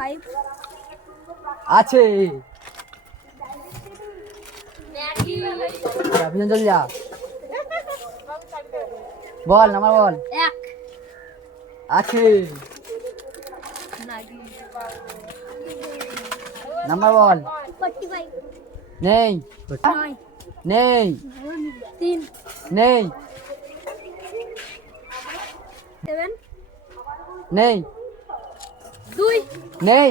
5 আছে পিছন চলে যা বল নাম্বার বল 1 আছে নাম্বার বল 45 নেই 9 নেই 3 নেই 7 নেই 2 নেই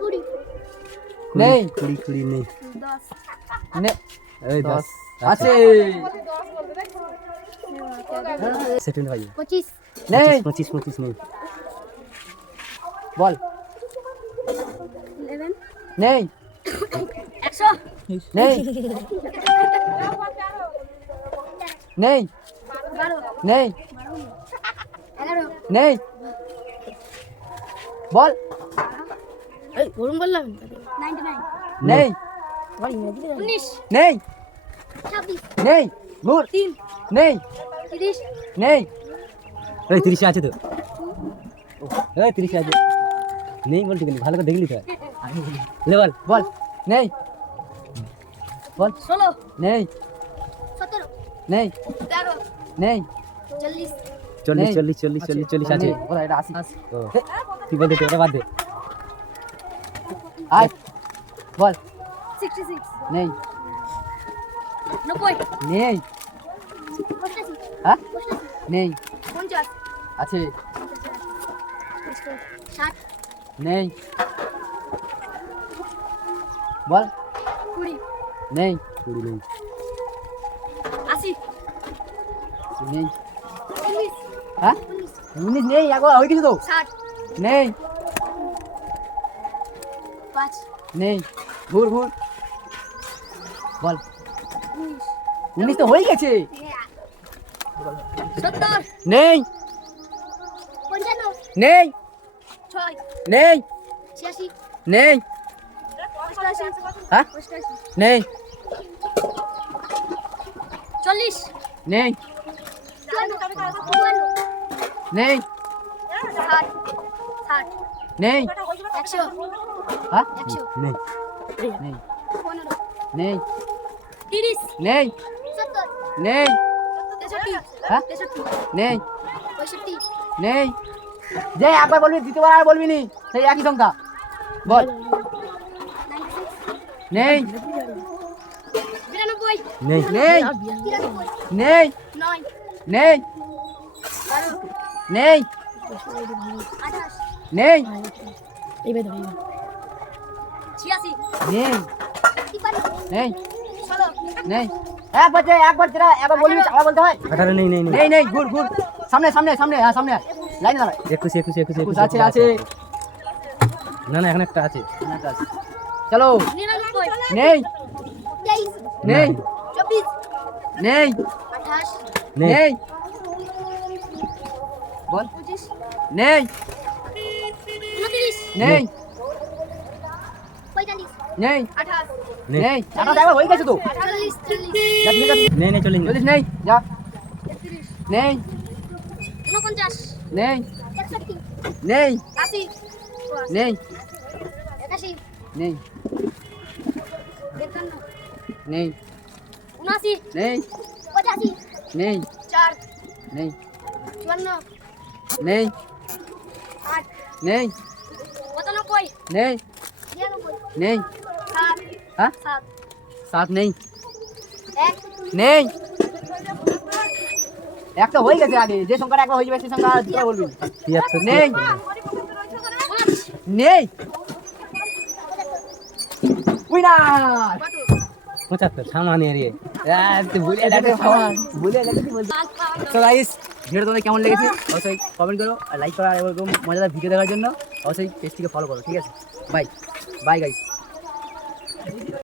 20 নেই কুড়ি নেই 10 নেই এই 10 10 আছে সেকেন্ড ভাই 25 নেই 25 নেই বল 11 নেই 100 নেই নেই 12 নেই 11 নেই বল এই গরম বললাম 99 নেই 19 নেই 26 নেই গুড 3 নেই 30 নেই এই 30 আছে তো এই 30 আছে নেই বলতে গেলি ভালো করে দেখলি তো লে বল বল নেই বল 16 নেই 17 নেই 13 নেই 40 40 আছে বল এটা 80 ও কি বলতে তুই এটা বাদ দে আয় বল 66 নেই 90 নেই 85 হ্যাঁ 85 নেই 50 আছে 60 নেই বল 20 নেই 20 নেই 80 নেই 19 হ্যাঁ 19 নেই একবার হয়ে গেছে তো 60 নেই 5 নেই ঘুর ঘুর বল 19 19 তো হয়ে গেছে 70 নেই 55 নেই 6 নেই 86 নেই 88 হ্যাঁ 88 নেই 40 নেই নেই 60 নেই 100 হ্যাঁ 100 নেই নেই 15 নেই 30 নেই 70 নেই 63 হ্যাঁ 63 নেই 65 নেই যে একবার বলবি দ্বিতীয়বার আর বলবি নি সেই একই সংখ্যা বল 96 নেই 92 নেই নেই 93 নেই 9 নেই 12 নেই 28 নেই 86 নেই 53 নেই 16 নেই একবার যেটা একবার বলবি আবার বলতে হয় 18 নেই নেই নেই নেই ঘুর ঘুর সামনে সামনে সামনে হ্যাঁ সামনে লাইনে দাঁড়া 21 আছে আছে না এখন একটা আছে চলো 99 নেই 23 নেই 24 নেই 28 নেই নেই বল 25 নেই 29 নেই 45 নেই 28 নেই নেই আটা একবার হয়ে গেছে তো 40 যা ঠিক আছে নেই নেই চলিস চলিস নেই যা 33 নেই 49 নেই 61 নেই 80 নেই 81 নেই 52 নেই 79 নেই 85 নেই 4 নেই 54 নেই 8 নেই 95 নেই 99 নেই 7 হ্যাঁ 7 সাত নেই 1 নেই একটা হয়ে গেছে আগে যে সংখ্যাটা একবার হয়ে যাবে সেই সংখ্যা দুটো বলবি 73 নেই 5 নেই উইনার 75 সামনে এরিয়ে তুই বলে দেখে খাওয়ান বলে দেখে তুই বলছিস তো গাইস ভিডিওটা তোমাদের কেমন লেগেছে অবশ্যই কমেন্ট করো আর লাইক করো আর এরকম মজাদার ভিডিও দেখার জন্য অবশ্যই পেজটিকে ফলো করো ঠিক আছে বাই বাই গাইস